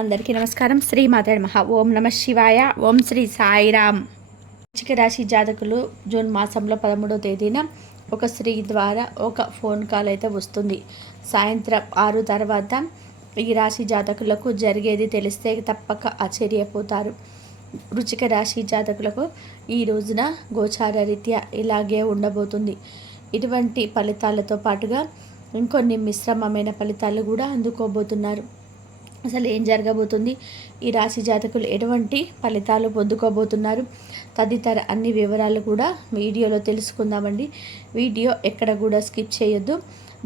అందరికీ నమస్కారం. శ్రీ మాతే నమః. ఓం నమ శివాయ. ఓం శ్రీ సాయిరామ్. వృశ్చిక రాశి జాతకులు జూన్ మాసంలో 13వ తేదీన ఒక స్త్రీ ద్వారా ఒక ఫోన్ కాల్ అయితే వస్తుంది. సాయంత్రం 6 తర్వాత ఈ రాశి జాతకులకు జరిగేది తెలిస్తే తప్పక ఆశ్చర్యపోతారు. వృశ్చిక రాశి జాతకులకు ఈ రోజున గోచార రీత్యా ఇలాగే ఉండబోతుంది. ఇటువంటి ఫలితాలతో పాటుగా ఇంకొన్ని మిశ్రమమైన ఫలితాలు కూడా అందుకోబోతున్నారు. అసలు ఏం జరగబోతుంది, ఈ రాశి జాతకులు ఎటువంటి ఫలితాలు పొందుకోబోతున్నారు తదితర అన్ని వివరాలు కూడా వీడియోలో తెలుసుకుందామండి. వీడియో ఎక్కడ కూడా స్కిప్ చేయొద్దు,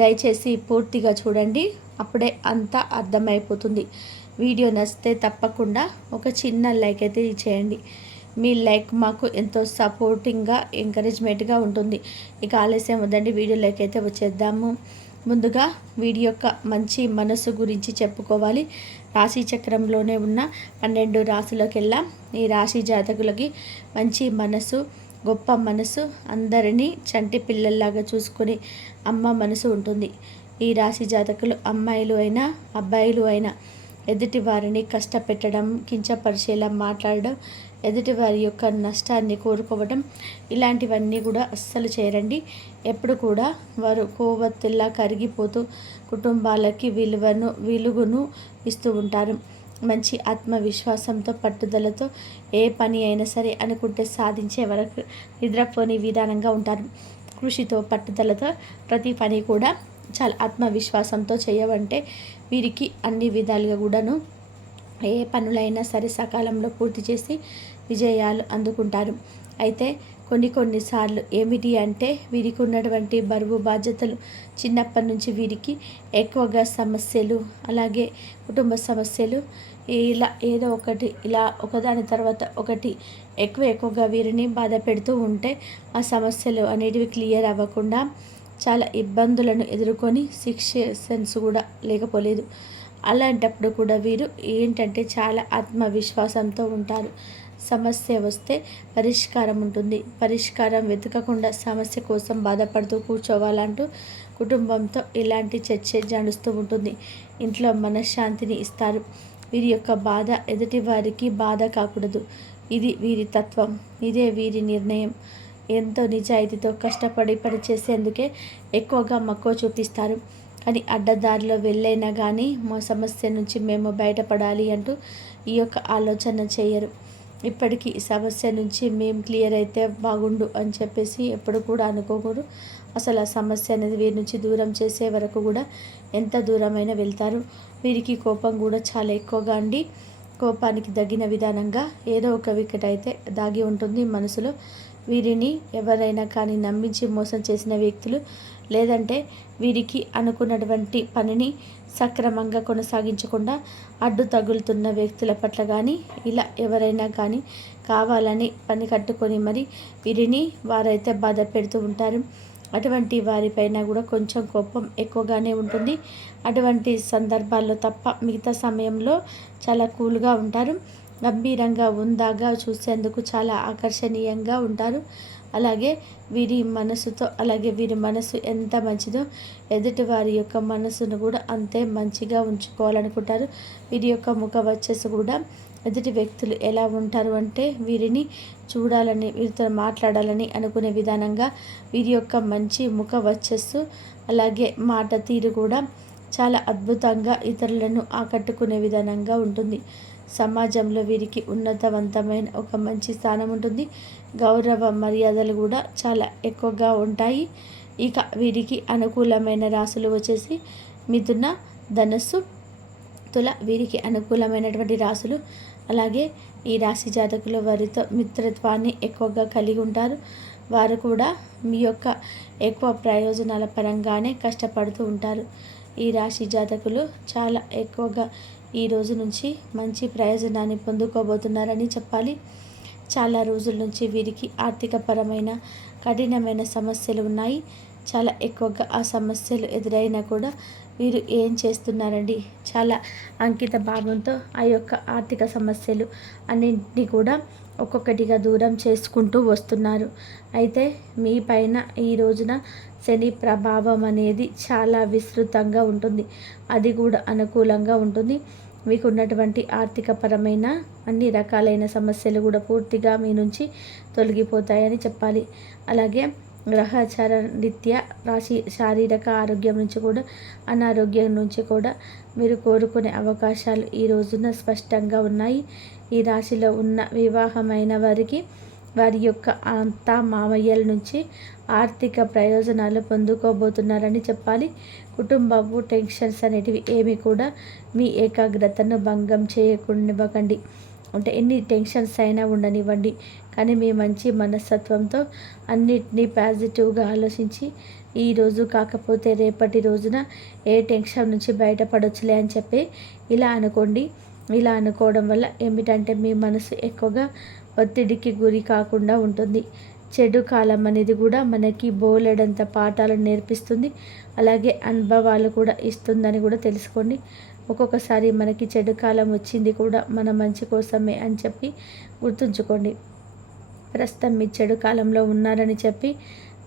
దయచేసి పూర్తిగా చూడండి, అప్పుడే అంతా అర్థమైపోతుంది. వీడియో నచ్చితే తప్పకుండా ఒక చిన్న లైక్ అయితే చేయండి. మీ లైక్ మాకు ఎంతో సపోర్టింగ్గా ఎంకరేజ్మెంట్గా ఉంటుంది. ఇక ఆలస్యం వద్దండి, వీడియోలోకి అయితే వచ్చేద్దాము. ముందుగా వీడి యొక్క మంచి మనసు గురించి చెప్పుకోవాలి. రాశి చక్రంలోనే ఉన్న 12 రాశులకెల్లా ఈ రాశి జాతకులకి మంచి మనసు, గొప్ప మనసు, అందరినీ చంటి పిల్లల్లాగా చూసుకునే అమ్మ మనసు ఉంటుంది. ఈ రాశి జాతకులు అమ్మాయిలు అయినా అబ్బాయిలు అయినా ఎదుటి వారిని కష్టపెట్టడం, కించపరిచేలా మాట్లాడడం, ఎదుటి వారి యొక్క నష్టాన్ని కోరుకోవడం, ఇలాంటివన్నీ కూడా అస్సలు చేయరండి. ఎప్పుడు కూడా వారు కోవత్తుల్లా కరిగిపోతూ కుటుంబాలకి వెలుగును ఇస్తూ ఉంటారు. మంచి ఆత్మవిశ్వాసంతో, పట్టుదలతో ఏ పని అయినా సరే అనుకుంటే సాధించే వరకు నిద్రపోని విధానంగా ఉంటారు. కృషితో, పట్టుదలతో ప్రతి పని కూడా చాలా ఆత్మవిశ్వాసంతో చేయవంటే వీరికి అన్ని విధాలుగా కూడాను ఏ పనులైనా సరే సకాలంలో పూర్తి చేసి విజయాలు అందుకుంటారు. అయితే కొన్నిసార్లు ఏమిటి అంటే వీరికి ఉన్నటువంటి బరువు బాధ్యతలు చిన్నప్పటి నుంచి వీరికి ఎక్కువగా సమస్యలు, అలాగే కుటుంబ సమస్యలు, ఇలా ఏదో ఒకటి ఇలా ఒకదాని తర్వాత ఒకటి ఎక్కువగా వీరిని బాధ పెడుతూ ఉంటే ఆ సమస్యలు అనేటివి క్లియర్ అవ్వకుండా చాలా ఇబ్బందులను ఎదుర్కొని సెన్స్ కూడా లేకపోలేదు. అలాంటప్పుడు కూడా వీరు ఏంటంటే చాలా ఆత్మవిశ్వాసంతో ఉంటారు. సమస్య వస్తే పరిష్కారం ఉంటుంది. పరిష్కారం వెతకకుండా సమస్య కోసం బాధపడుతూ కూర్చోవాలంటూ కుటుంబంతో ఇలాంటి చర్చ జడుస్తూ ఉంటుంది. ఇంట్లో మనశ్శాంతిని ఇస్తారు. వీరి యొక్క బాధ ఎదుటి వారికి బాధ కాకూడదు. ఇది వీరి తత్వం, ఇదే వీరి నిర్ణయం. ఎంతో నిజాయితీతో కష్టపడి పనిచేసేందుకే ఎక్కువగా మక్కువ చూపిస్తారు. కానీ అడ్డదారిలో వెళ్ళైనా కానీ మా సమస్య నుంచి మేము బయటపడాలి అంటూ ఈ యొక్క ఆలోచన చేయరు. ఇప్పటికీ ఈ సమస్య నుంచి మేము క్లియర్ అయితే బాగుండు అని చెప్పేసి ఎప్పుడు కూడా అనుకోకూడదు. అసలు ఆ సమస్య అనేది వీరి నుంచి దూరం చేసే వరకు కూడా ఎంత దూరమైనా వెళ్తారు. వీరికి కోపం కూడా చాలా ఎక్కువగా అండి. కోపానికి తగిన విధానంగా ఏదో ఒక వికెట్ అయితే దాగి ఉంటుంది మనసులో. వీరిని ఎవరైనా కానీ నమ్మించి మోసం చేసిన వ్యక్తులు, లేదంటే వీరికి అనుకున్నటువంటి పనిని సక్రమంగా కొనసాగించకుండా అడ్డు తగులుతున్న వ్యక్తుల పట్ల కానీ ఇలా ఎవరైనా కానీ కావాలని పని కట్టుకొని మరి వీరిని వారైతే బాధ పెడుతూ ఉంటారు. అటువంటి వారిపైన కూడా కొంచెం కోపం ఎక్కువగానే ఉంటుంది. అటువంటి సందర్భాల్లో తప్ప మిగతా సమయంలో చాలా కూల్గా ఉంటారు. గంభీరంగా ఉందాగా చూసేందుకు చాలా ఆకర్షణీయంగా ఉంటారు. అలాగే వీరి మనసు ఎంత మంచిదో ఎదుటి వారి యొక్క మనసును కూడా అంతే మంచిగా ఉంచుకోవాలనుకుంటారు. వీరి యొక్క ముఖ వచ్చేసి కూడా ఎదుటి వ్యక్తులు ఎలా ఉంటారు అంటే వీరిని చూడాలని, వీరితో మాట్లాడాలని అనుకునే విధానంగా వీరి యొక్క మంచి ముఖ వచ్చస్సు, అలాగే మాట తీరు కూడా చాలా అద్భుతంగా ఇతరులను ఆకట్టుకునే విధానంగా ఉంటుంది. సమాజంలో వీరికి ఉన్నతవంతమైన ఒక మంచి స్థానం ఉంటుంది. గౌరవ మర్యాదలు కూడా చాలా ఎక్కువగా ఉంటాయి. ఇక వీరికి అనుకూలమైన రాశులు వచ్చేసి మిథున, ధనస్సు, తుల వీరికి అనుకూలమైనటువంటి రాశులు. అలాగే ఈ రాశి జాతకులు వారితో మిత్రత్వాన్ని ఎక్కువగా కలిగి ఉంటారు. వారు కూడా మీ యొక్క ఎక్కువ ప్రయోజనాల పరంగానే కష్టపడుతూ ఉంటారు. ఈ రాశి జాతకులు చాలా ఎక్కువగా ఈ రోజు నుంచి మంచి ప్రయోజనాన్ని పొందుకోబోతున్నారని చెప్పాలి. చాలా రోజుల నుంచి వీరికి ఆర్థికపరమైన కఠినమైన సమస్యలు ఉన్నాయి. చాలా ఎక్కువగా ఆ సమస్యలు ఎదురైనా కూడా వీరు ఏం చేస్తున్నారండి, చాలా అంకిత భావంతో ఆ యొక్క ఆర్థిక సమస్యలు అన్నింటినీ కూడా ఒక్కొక్కటిగా దూరం చేసుకుంటూ వస్తున్నారు. అయితే మీ పైన ఈ రోజున శని ప్రభావం అనేది చాలా విస్తృతంగా ఉంటుంది. అది కూడా అనుకూలంగా ఉంటుంది. మీకు ఉన్నటువంటి ఆర్థికపరమైన అన్ని రకాలైన సమస్యలు కూడా పూర్తిగా మీ నుంచి తొలగిపోతాయని చెప్పాలి. అలాగే గ్రహచార రీత్యా శారీరక ఆరోగ్యం నుంచి కూడా అనారోగ్యం నుంచి కూడా మీరు కోరుకునే అవకాశాలు ఈ రోజున స్పష్టంగా ఉన్నాయి. ఈ రాశిలో ఉన్న వివాహమైన వారికి వారి యొక్క అత్త మామయ్యల నుంచి ఆర్థిక ప్రయోజనాలు పొందుకోబోతున్నారని చెప్పాలి. కుటుంబపు టెన్షన్స్ అనేటివి ఏమి కూడా మీ ఏకాగ్రతను భంగం చేయనివ్వకండి. అంటే ఎన్ని టెన్షన్స్ అయినా ఉండనివ్వండి, కానీ మీ మంచి మనస్తత్వంతో అన్నిటినీ పాజిటివ్గా ఆలోచించి ఈరోజు కాకపోతే రేపటి రోజున ఏ టెన్షన్ నుంచి బయటపడొచ్చులే అని చెప్పి ఇలా అనుకోండి. ఇలా అనుకోవడం వల్ల ఏమిటంటే మీ మనసు ఎక్కువగా ఒత్తిడికి గురి కాకుండా ఉంటుంది. చెడు కాలం అనేది కూడా మనకి బోలెడంత పాఠాలను నేర్పిస్తుంది, అలాగే అనుభవాలు కూడా ఇస్తుందని కూడా తెలుసుకోండి. ఒక్కొక్కసారి మనకి చెడు కాలం వచ్చింది కూడా మన మంచి కోసమే అని చెప్పి గుర్తుంచుకోండి. ప్రస్తుతం మీ చెడు కాలంలో ఉన్నారని చెప్పి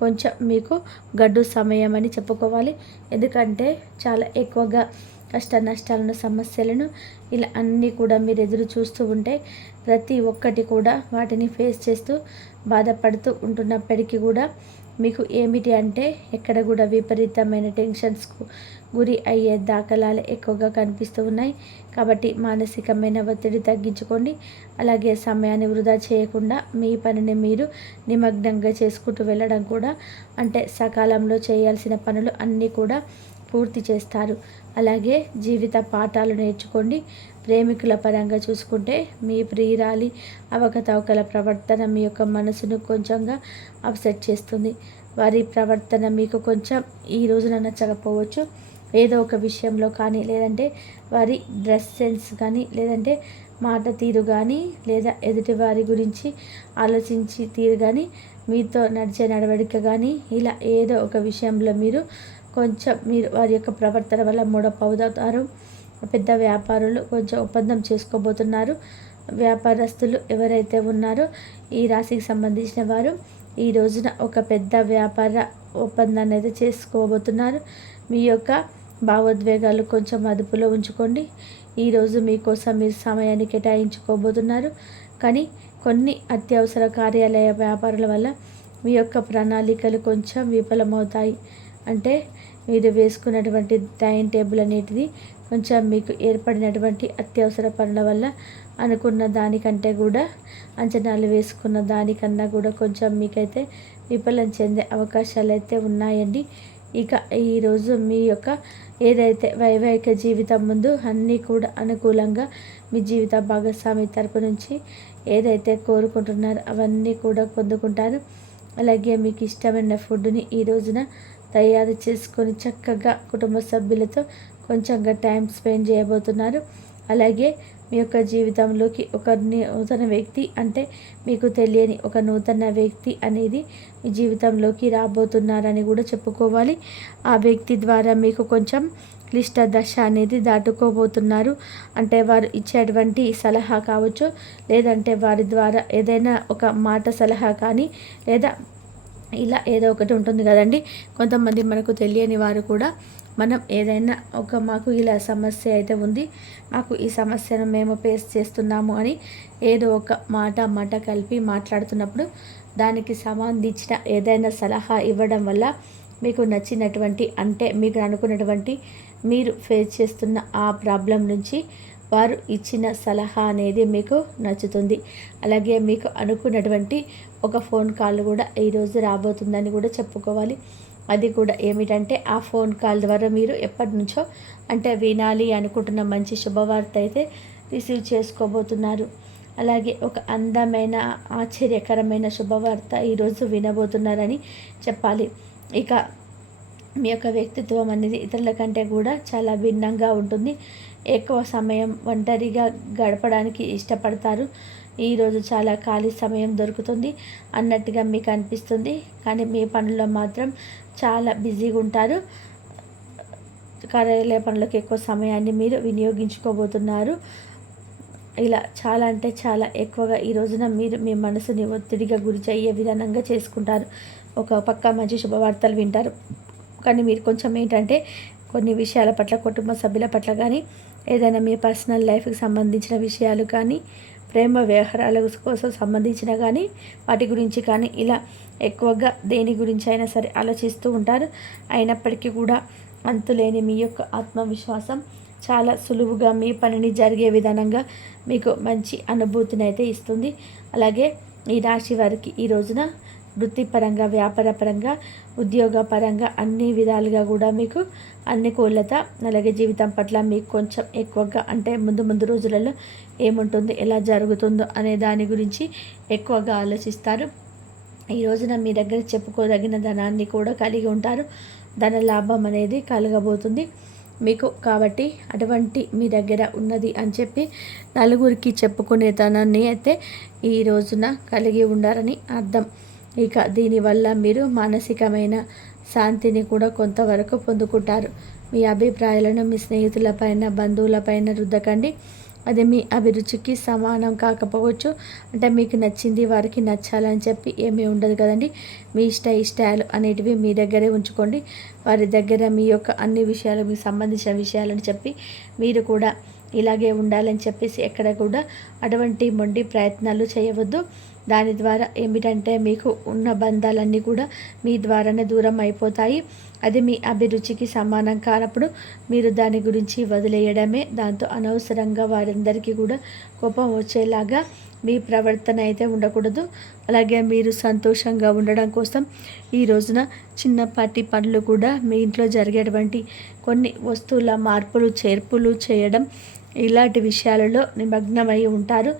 కొంచెం మీకు గడ్డు సమయం అని చెప్పుకోవాలి. ఎందుకంటే చాలా ఎక్కువగా కష్ట నష్టాలను సమస్యలను ఇలా అన్నీ కూడా మీరు ఎదురు చూస్తూ ఉంటే ప్రతి ఒక్కటి కూడా వాటిని ఫేస్ చేస్తూ బాధపడుతూ ఉంటున్నప్పటికీ కూడా మీకు ఏమిటి అంటే ఎక్కడ కూడా విపరీతమైన టెన్షన్స్కు గురి అయ్యే దాఖలాలు ఎక్కువగా కనిపిస్తూ ఉన్నాయి. కాబట్టి మానసికమైన ఒత్తిడి తగ్గించుకోండి. అలాగే సమయాన్ని వృధా చేయకుండా మీ పనిని మీరు నిమగ్నంగా చేసుకుంటూ వెళ్ళడం కూడా, అంటే సకాలంలో చేయాల్సిన పనులు అన్నీ కూడా పూర్తి చేస్తారు. అలాగే జీవిత పాఠాలు నేర్చుకోండి. ప్రేమికుల పరంగా చూసుకుంటే మీ ప్రియురాలి అవకతవకల ప్రవర్తన మీ యొక్క మనసును కొంచెంగా అప్సెట్ చేస్తుంది. వారి ప్రవర్తన మీకు కొంచెం ఈ రోజున నచ్చకపోవచ్చు. ఏదో ఒక విషయంలో కానీ, లేదంటే వారి డ్రెస్ సెన్స్ కానీ, లేదంటే మాట తీరు కానీ, లేదా ఎదుటి వారి గురించి ఆలోచించి తీరు కానీ, మీతో నడిచే నడవడిక కానీ, ఇలా ఏదో ఒక విషయంలో మీరు వారి యొక్క ప్రవర్తన వల్ల మూడపవుతారు. పెద్ద వ్యాపారులు కొంచెం ఒప్పందం చేసుకోబోతున్నారు. వ్యాపారస్తులు ఎవరైతే ఉన్నారో ఈ రాశికి సంబంధించిన వారు ఈ రోజున ఒక పెద్ద వ్యాపార ఒప్పందాన్ని అయితే చేసుకోబోతున్నారు. మీ యొక్క భావోద్వేగాలు కొంచెం అదుపులో ఉంచుకోండి. ఈరోజు మీకోసం మీరు సమయాన్ని కేటాయించుకోబోతున్నారు. కానీ కొన్ని అత్యవసర కార్యాలయ వ్యాపారాల వల్ల మీ యొక్క ప్రణాళికలు కొంచెం విఫలమవుతాయి. అంటే మీరు వేసుకున్నటువంటి టైం టేబుల్ అనేటిది కొంచెం మీకు ఏర్పడినటువంటి అత్యవసర పనుల వల్ల అనుకున్న దానికంటే కూడా, అంచనాలు వేసుకున్న దానికన్నా కూడా కొంచెం మీకైతే విఫలం చెందే అవకాశాలు అయితే ఉన్నాయండి. ఇక ఈరోజు మీ యొక్క ఏదైతే వైవాహిక జీవితం ముందు అన్నీ కూడా అనుకూలంగా మీ జీవిత భాగస్వామి తరపు నుంచి ఏదైతే కోరుకుంటున్నారో అవన్నీ కూడా పొందుకుంటారు. అలాగే మీకు ఇష్టమైన ఫుడ్ని ఈ రోజున తయారు చేసుకొని చక్కగా కుటుంబ సభ్యులతో కొంచెంగా టైం స్పెండ్ చేయబోతున్నారు. అలాగే మీ యొక్క జీవితంలోకి ఒక నూతన వ్యక్తి, అంటే మీకు తెలియని ఒక నూతన వ్యక్తి అనేది మీ జీవితంలోకి రాబోతున్నారని కూడా చెప్పుకోవాలి. ఆ వ్యక్తి ద్వారా మీకు కొంచెం క్లిష్ట దశ అనేది దాటుకోబోతున్నారు. అంటే వారు ఇచ్చేటువంటి సలహా కావచ్చు, లేదంటే వారి ద్వారా ఏదైనా ఒక మాట సలహా కానీ, లేదా ఇలా ఏదో ఒకటి ఉంటుంది కదండి. కొంతమంది మనకు తెలియని వారు కూడా మనం ఏదైనా మాకు ఇలా సమస్య అయితే ఉంది, మాకు ఈ సమస్యను మేము ఫేస్ చేస్తున్నాము అని ఏదో ఒక మాట కలిపి మాట్లాడుతున్నప్పుడు దానికి సంబంధించిన ఏదైనా సలహా ఇవ్వడం వల్ల మీకు నచ్చినటువంటి, అంటే మీకు అనుకున్నటువంటి మీరు ఫేస్ చేస్తున్న ఆ ప్రాబ్లం నుంచి వారు ఇచ్చిన సలహా అనేది మీకు నచ్చుతుంది. అలాగే మీకు అనుకున్నటువంటి ఒక ఫోన్ కాల్ కూడా ఈరోజు రాబోతుందని కూడా చెప్పుకోవాలి. అది కూడా ఏమిటంటే ఆ ఫోన్ కాల్ ద్వారా మీరు ఎప్పటి నుంచో అంటే వినాలి అనుకుంటున్న మంచి శుభవార్త అయితే రిసీవ్ చేసుకోబోతున్నారు. అలాగే ఒక అందమైన ఆశ్చర్యకరమైన శుభవార్త ఈరోజు వినబోతున్నారని చెప్పాలి. ఇక మీ యొక్క వ్యక్తిత్వం అనేది ఇతరుల కంటే కూడా చాలా భిన్నంగా ఉంటుంది. ఎక్కువ సమయం ఒంటరిగా గడపడానికి ఇష్టపడతారు. ఈరోజు చాలా ఖాళీ సమయం దొరుకుతుంది అన్నట్టుగా మీకు అనిపిస్తుంది, కానీ మీ పనుల్లో మాత్రం చాలా బిజీగా ఉంటారు. కార్యాలయ పనులకు ఎక్కువ సమయాన్ని మీరు వినియోగించుకోబోతున్నారు. ఇలా చాలా అంటే చాలా ఎక్కువగా ఈ రోజున మీరు మీ మనసుని ఒత్తిడిగా గురి అయ్యే విధానంగా చేసుకుంటారు. ఒక పక్క మంచి శుభవార్తలు వింటారు, కానీ మీరు కొంచెం ఏంటంటే కొన్ని విషయాల పట్ల, కుటుంబ సభ్యుల పట్ల కానీ, ఏదైనా మీ పర్సనల్ లైఫ్కి సంబంధించిన విషయాలు కానీ, ప్రేమ వ్యవహారాల కోసం సంబంధించిన కానీ, వాటి గురించి కానీ ఇలా ఎక్కువగా దేని గురించి అయినా సరే ఆలోచిస్తూ ఉంటారు. అయినప్పటికీ కూడా అంతులేని మీ యొక్క ఆత్మవిశ్వాసం చాలా సులువుగా మీ పనిని జరిగే విధానంగా మీకు మంచి అనుభూతిని అయితే ఇస్తుంది. అలాగే ఈ రాశి వారికి ఈ రోజున వృత్తిపరంగా, వ్యాపారపరంగా, ఉద్యోగపరంగా అన్ని విధాలుగా కూడా మీకు అనుకూలత, అలాగే జీవితం పట్ల మీకు కొంచెం ఎక్కువగా అంటే ముందు రోజులలో ఏముంటుంది, ఎలా జరుగుతుందో అనే దాని గురించి ఎక్కువగా ఆలోచిస్తారు. ఈ రోజున మీ దగ్గర చెప్పుకోదగిన ధనాన్ని కూడా కలిగి ఉంటారు. ధన లాభం అనేది కలగబోతుంది మీకు. కాబట్టి అటువంటి మీ దగ్గర ఉన్నది అని చెప్పి నలుగురికి చెప్పుకునే ధనాన్ని అయితే ఈ రోజున కలిగి ఉండాలని అర్థం. ఇక దీనివల్ల మీరు మానసికమైన శాంతిని కూడా కొంతవరకు పొందుకుంటారు. మీ అభిప్రాయాలను మీ స్నేహితులపైన, బంధువులపైన రుద్దకండి. అది మీ అభిరుచికి సమానం కాకపోవచ్చు. అంటే మీకు నచ్చింది వారికి నచ్చాలని చెప్పి ఏమీ ఉండదు కదండి. మీ ఇష్టాలు అనేటివి మీ దగ్గరే ఉంచుకోండి. వారి దగ్గర మీ యొక్క అన్ని విషయాలు, మీకు సంబంధించిన విషయాలని చెప్పి మీరు కూడా ఇలాగే ఉండాలని చెప్పేసి ఎక్కడ కూడా అటువంటి మొండి ప్రయత్నాలు చేయవద్దు. దాని ద్వారా ఏమిటంటే మీకు ఉన్న బంధాలన్నీ కూడా మీ ద్వారానే దూరం అయిపోతాయి. అది మీ అభిరుచికి సమానం కానప్పుడు మీరు దాని గురించి వదిలేయడమే. దాంతో అనవసరంగా వారందరికీ కూడా కోపం వచ్చేలాగా మీ ప్రవర్తన అయితే ఉండకూడదు. అలాగే మీరు సంతోషంగా ఉండడం కోసం ఈ రోజున చిన్నపాటి పనులు కూడా మీ ఇంట్లో జరిగేటువంటి కొన్ని వస్తువుల మార్పులు, చేర్పులు చేయడం ఇలాంటి విషయాలలో నిమగ్నమై ఉంటారు.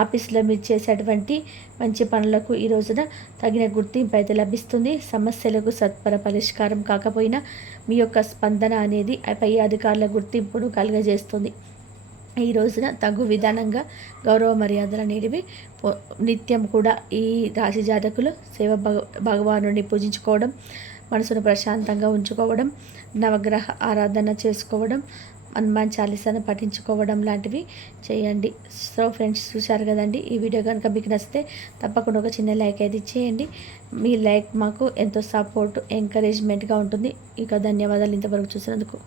ఆఫీసులో మీరు చేసేటువంటి మంచి పనులకు ఈ రోజున తగిన గుర్తింపు అయితే లభిస్తుంది. సమస్యలకు సత్వర పరిష్కారం కాకపోయినా మీ యొక్క స్పందన అనేది పై అధికారుల గుర్తింపును కలుగజేస్తుంది. ఈ రోజున తగు విధానంగా గౌరవ మర్యాదలు అనేటివి నిత్యం కూడా ఈ రాశి జాతకులు భగవానుని పూజించుకోవడం, మనసును ప్రశాంతంగా ఉంచుకోవడం, నవగ్రహ ఆరాధన చేసుకోవడం, హనుమాన్ చాలీసాను పఠించుకోవడం లాంటివి చేయండి. సో ఫ్రెండ్స్, చూశారు కదండి. ఈ వీడియో కనుక మీకు నచ్చితే తప్పకుండా ఒక చిన్న లైక్ అయితే ఇచ్చేయండి. మీ లైక్ మాకు ఎంతో సపోర్ట్, ఎంకరేజ్మెంట్గా ఉంటుంది. ఇక ధన్యవాదాలు ఇంతవరకు చూసినందుకు.